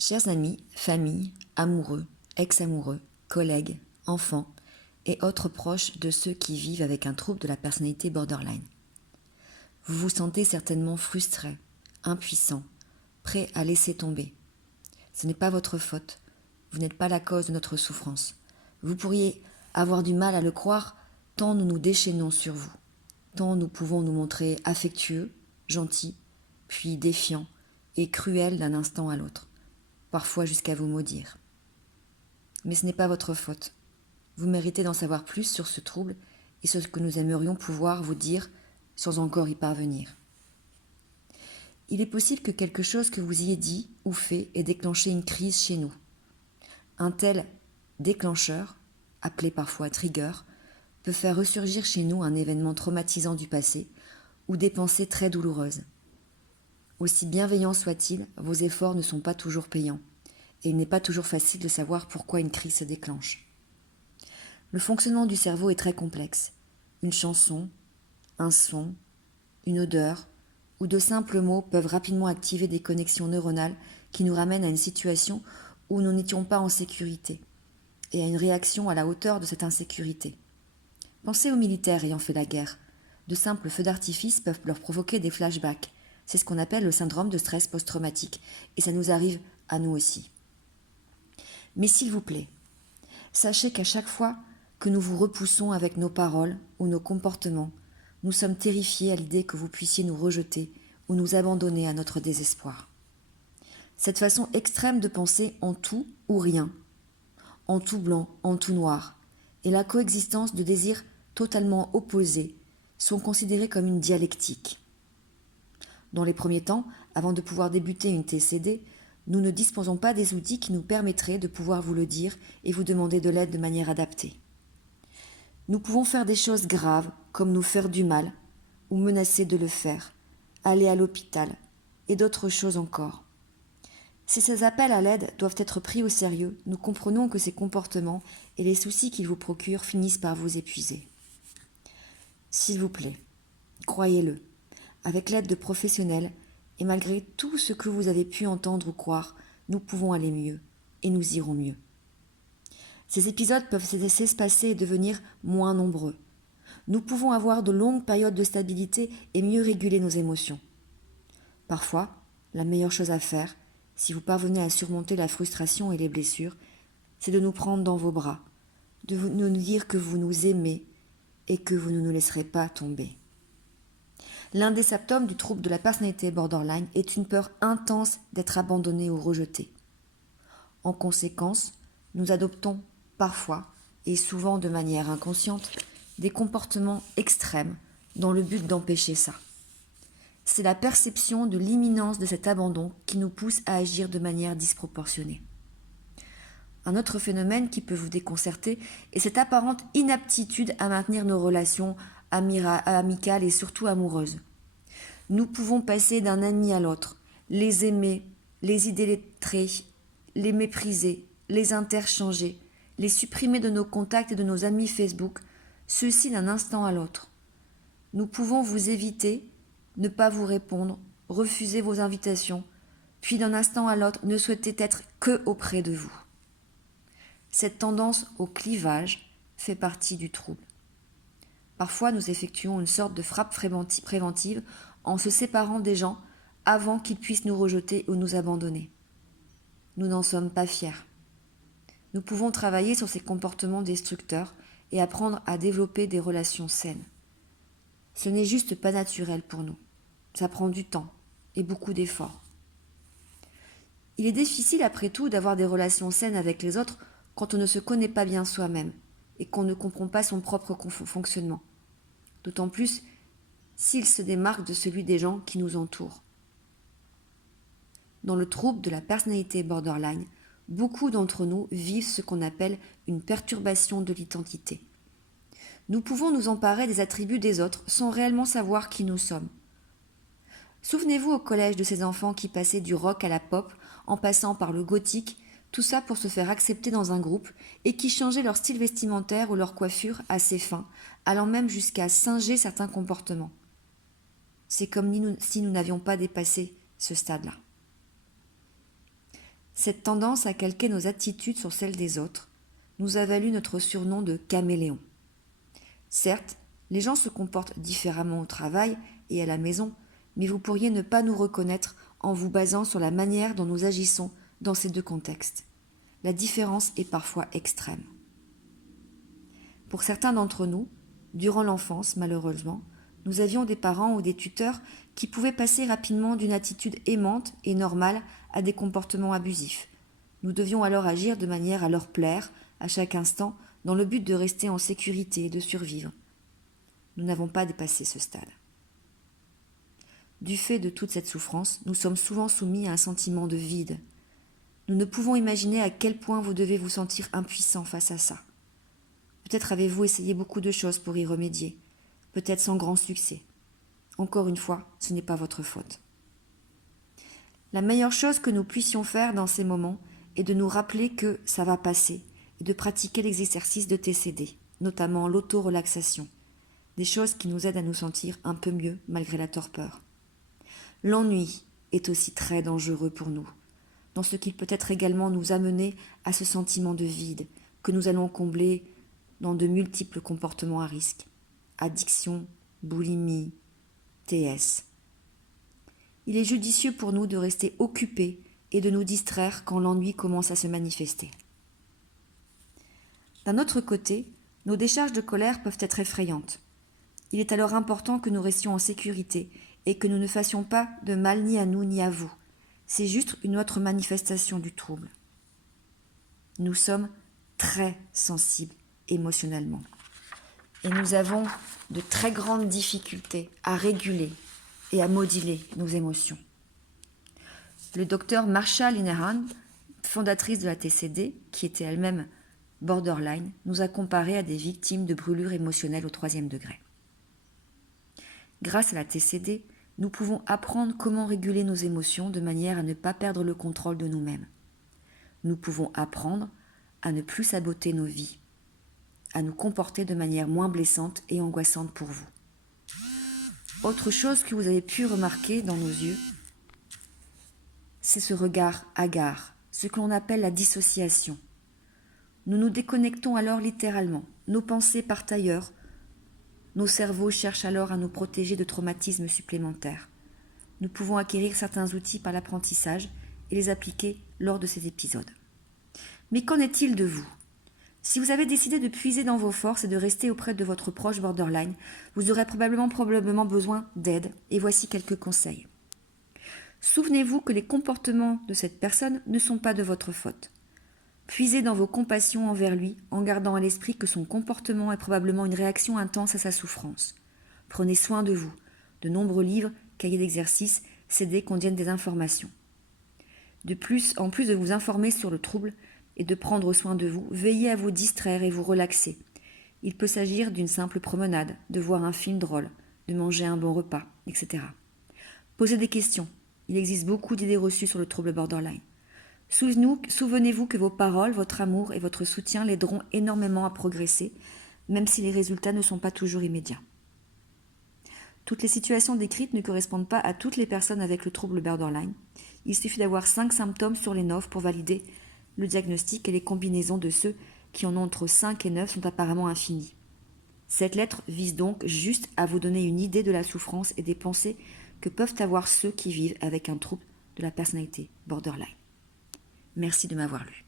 Chers amis, familles, amoureux, ex-amoureux, collègues, enfants et autres proches de ceux qui vivent avec un trouble de la personnalité borderline. Vous vous sentez certainement frustré, impuissant, prêt à laisser tomber. Ce n'est pas votre faute. Vous n'êtes pas la cause de notre souffrance. Vous pourriez avoir du mal à le croire tant nous nous déchaînons sur vous, tant nous pouvons nous montrer affectueux, gentils, puis défiants et cruels d'un instant à l'autre, parfois jusqu'à vous maudire. Mais ce n'est pas votre faute. Vous méritez d'en savoir plus sur ce trouble et sur ce que nous aimerions pouvoir vous dire sans encore y parvenir. Il est possible que quelque chose que vous ayez dit ou fait ait déclenché une crise chez nous. Un tel déclencheur, appelé parfois trigger, peut faire ressurgir chez nous un événement traumatisant du passé ou des pensées très douloureuses. Aussi bienveillants soient-ils, vos efforts ne sont pas toujours payants, et il n'est pas toujours facile de savoir pourquoi une crise se déclenche. Le fonctionnement du cerveau est très complexe. Une chanson, un son, une odeur ou de simples mots peuvent rapidement activer des connexions neuronales qui nous ramènent à une situation où nous n'étions pas en sécurité et à une réaction à la hauteur de cette insécurité. Pensez aux militaires ayant fait la guerre. De simples feux d'artifice peuvent leur provoquer des flashbacks. C'est ce qu'on appelle le syndrome de stress post-traumatique et ça nous arrive à nous aussi. Mais s'il vous plaît, sachez qu'à chaque fois que nous vous repoussons avec nos paroles ou nos comportements, nous sommes terrifiés à l'idée que vous puissiez nous rejeter ou nous abandonner à notre désespoir. Cette façon extrême de penser en tout ou rien, en tout blanc, en tout noir, et la coexistence de désirs totalement opposés sont considérés comme une dialectique. Dans les premiers temps, avant de pouvoir débuter une TCD, nous ne disposons pas des outils qui nous permettraient de pouvoir vous le dire et vous demander de l'aide de manière adaptée. Nous pouvons faire des choses graves, comme nous faire du mal, ou menacer de le faire, aller à l'hôpital, et d'autres choses encore. Si ces appels à l'aide doivent être pris au sérieux, nous comprenons que ces comportements et les soucis qu'ils vous procurent finissent par vous épuiser. S'il vous plaît, croyez-le, avec l'aide de professionnels, et malgré tout ce que vous avez pu entendre ou croire, nous pouvons aller mieux, et nous irons mieux. Ces épisodes peuvent s'espacer et devenir moins nombreux. Nous pouvons avoir de longues périodes de stabilité et mieux réguler nos émotions. Parfois, la meilleure chose à faire, si vous parvenez à surmonter la frustration et les blessures, c'est de nous prendre dans vos bras, de nous dire que vous nous aimez et que vous ne nous laisserez pas tomber. L'un des symptômes du trouble de la personnalité borderline est une peur intense d'être abandonné ou rejeté. En conséquence, nous adoptons parfois, et souvent de manière inconsciente, des comportements extrêmes dans le but d'empêcher ça. C'est la perception de l'imminence de cet abandon qui nous pousse à agir de manière disproportionnée. Un autre phénomène qui peut vous déconcerter est cette apparente inaptitude à maintenir nos relations amicales et surtout amoureuses. Nous pouvons passer d'un ami à l'autre, les aimer, les idolâtrer, les mépriser, les interchanger, les supprimer de nos contacts et de nos amis Facebook, ceci d'un instant à l'autre. Nous pouvons vous éviter, ne pas vous répondre, refuser vos invitations, puis d'un instant à l'autre ne souhaiter être que auprès de vous. Cette tendance au clivage fait partie du trouble. Parfois, nous effectuons une sorte de frappe préventive en se séparant des gens avant qu'ils puissent nous rejeter ou nous abandonner. Nous n'en sommes pas fiers. Nous pouvons travailler sur ces comportements destructeurs et apprendre à développer des relations saines. Ce n'est juste pas naturel pour nous. Ça prend du temps et beaucoup d'efforts. Il est difficile après tout d'avoir des relations saines avec les autres quand on ne se connaît pas bien soi-même et qu'on ne comprend pas son propre fonctionnement. D'autant plus s'il se démarque de celui des gens qui nous entourent. Dans le trouble de la personnalité borderline, beaucoup d'entre nous vivent ce qu'on appelle une perturbation de l'identité. Nous pouvons nous emparer des attributs des autres sans réellement savoir qui nous sommes. Souvenez-vous au collège de ces enfants qui passaient du rock à la pop en passant par le gothique, tout ça pour se faire accepter dans un groupe et qui changeaient leur style vestimentaire ou leur coiffure à ses fins, allant même jusqu'à singer certains comportements. C'est comme si nous n'avions pas dépassé ce stade-là. Cette tendance à calquer nos attitudes sur celles des autres nous a valu notre surnom de caméléon. Certes, les gens se comportent différemment au travail et à la maison, mais vous pourriez ne pas nous reconnaître en vous basant sur la manière dont nous agissons dans ces deux contextes. La différence est parfois extrême. Pour certains d'entre nous, durant l'enfance, malheureusement, nous avions des parents ou des tuteurs qui pouvaient passer rapidement d'une attitude aimante et normale à des comportements abusifs. Nous devions alors agir de manière à leur plaire, à chaque instant, dans le but de rester en sécurité et de survivre. Nous n'avons pas dépassé ce stade. Du fait de toute cette souffrance, nous sommes souvent soumis à un sentiment de vide. Nous ne pouvons imaginer à quel point vous devez vous sentir impuissant face à ça. Peut-être avez-vous essayé beaucoup de choses pour y remédier, peut-être sans grand succès. Encore une fois, ce n'est pas votre faute. La meilleure chose que nous puissions faire dans ces moments est de nous rappeler que ça va passer et de pratiquer les exercices de TCD, notamment l'auto-relaxation, des choses qui nous aident à nous sentir un peu mieux malgré la torpeur. L'ennui est aussi très dangereux pour nous, dans ce qu'il peut être également nous amener à ce sentiment de vide que nous allons combler dans de multiples comportements à risque, addiction, boulimie, TS. Il est judicieux pour nous de rester occupés et de nous distraire quand l'ennui commence à se manifester. D'un autre côté, nos décharges de colère peuvent être effrayantes. Il est alors important que nous restions en sécurité et que nous ne fassions pas de mal ni à nous ni à vous. C'est juste une autre manifestation du trouble. Nous sommes très sensibles émotionnellement et nous avons de très grandes difficultés à réguler et à moduler nos émotions. Le docteur Marsha Linehan, fondatrice de la TCD, qui était elle-même borderline, nous a comparé à des victimes de brûlures émotionnelles au 3e degré. Grâce à la TCD, nous pouvons apprendre comment réguler nos émotions de manière à ne pas perdre le contrôle de nous-mêmes. Nous pouvons apprendre à ne plus saboter nos vies, à nous comporter de manière moins blessante et angoissante pour vous. Autre chose que vous avez pu remarquer dans nos yeux, c'est ce regard hagard, ce que l'on appelle la dissociation. Nous nous déconnectons alors littéralement, nos pensées partent ailleurs, nos cerveaux cherchent alors à nous protéger de traumatismes supplémentaires. Nous pouvons acquérir certains outils par l'apprentissage et les appliquer lors de ces épisodes. Mais qu'en est-il de vous ? Si vous avez décidé de puiser dans vos forces et de rester auprès de votre proche borderline, vous aurez probablement besoin d'aide, et voici quelques conseils. Souvenez-vous que les comportements de cette personne ne sont pas de votre faute. Puisez dans vos compassions envers lui en gardant à l'esprit que son comportement est probablement une réaction intense à sa souffrance. Prenez soin de vous. De nombreux livres, cahiers d'exercices, CD contiennent des informations. De plus, en plus de vous informer sur le trouble et de prendre soin de vous, veillez à vous distraire et vous relaxer. Il peut s'agir d'une simple promenade, de voir un film drôle, de manger un bon repas, etc. Posez des questions. Il existe beaucoup d'idées reçues sur le trouble borderline. Souvenez-vous que vos paroles, votre amour et votre soutien l'aideront énormément à progresser, même si les résultats ne sont pas toujours immédiats. Toutes les situations décrites ne correspondent pas à toutes les personnes avec le trouble borderline. Il suffit d'avoir 5 symptômes sur les 9 pour valider le diagnostic et les combinaisons de ceux qui en ont entre 5 et 9 sont apparemment infinies. Cette lettre vise donc juste à vous donner une idée de la souffrance et des pensées que peuvent avoir ceux qui vivent avec un trouble de la personnalité borderline. Merci de m'avoir lu.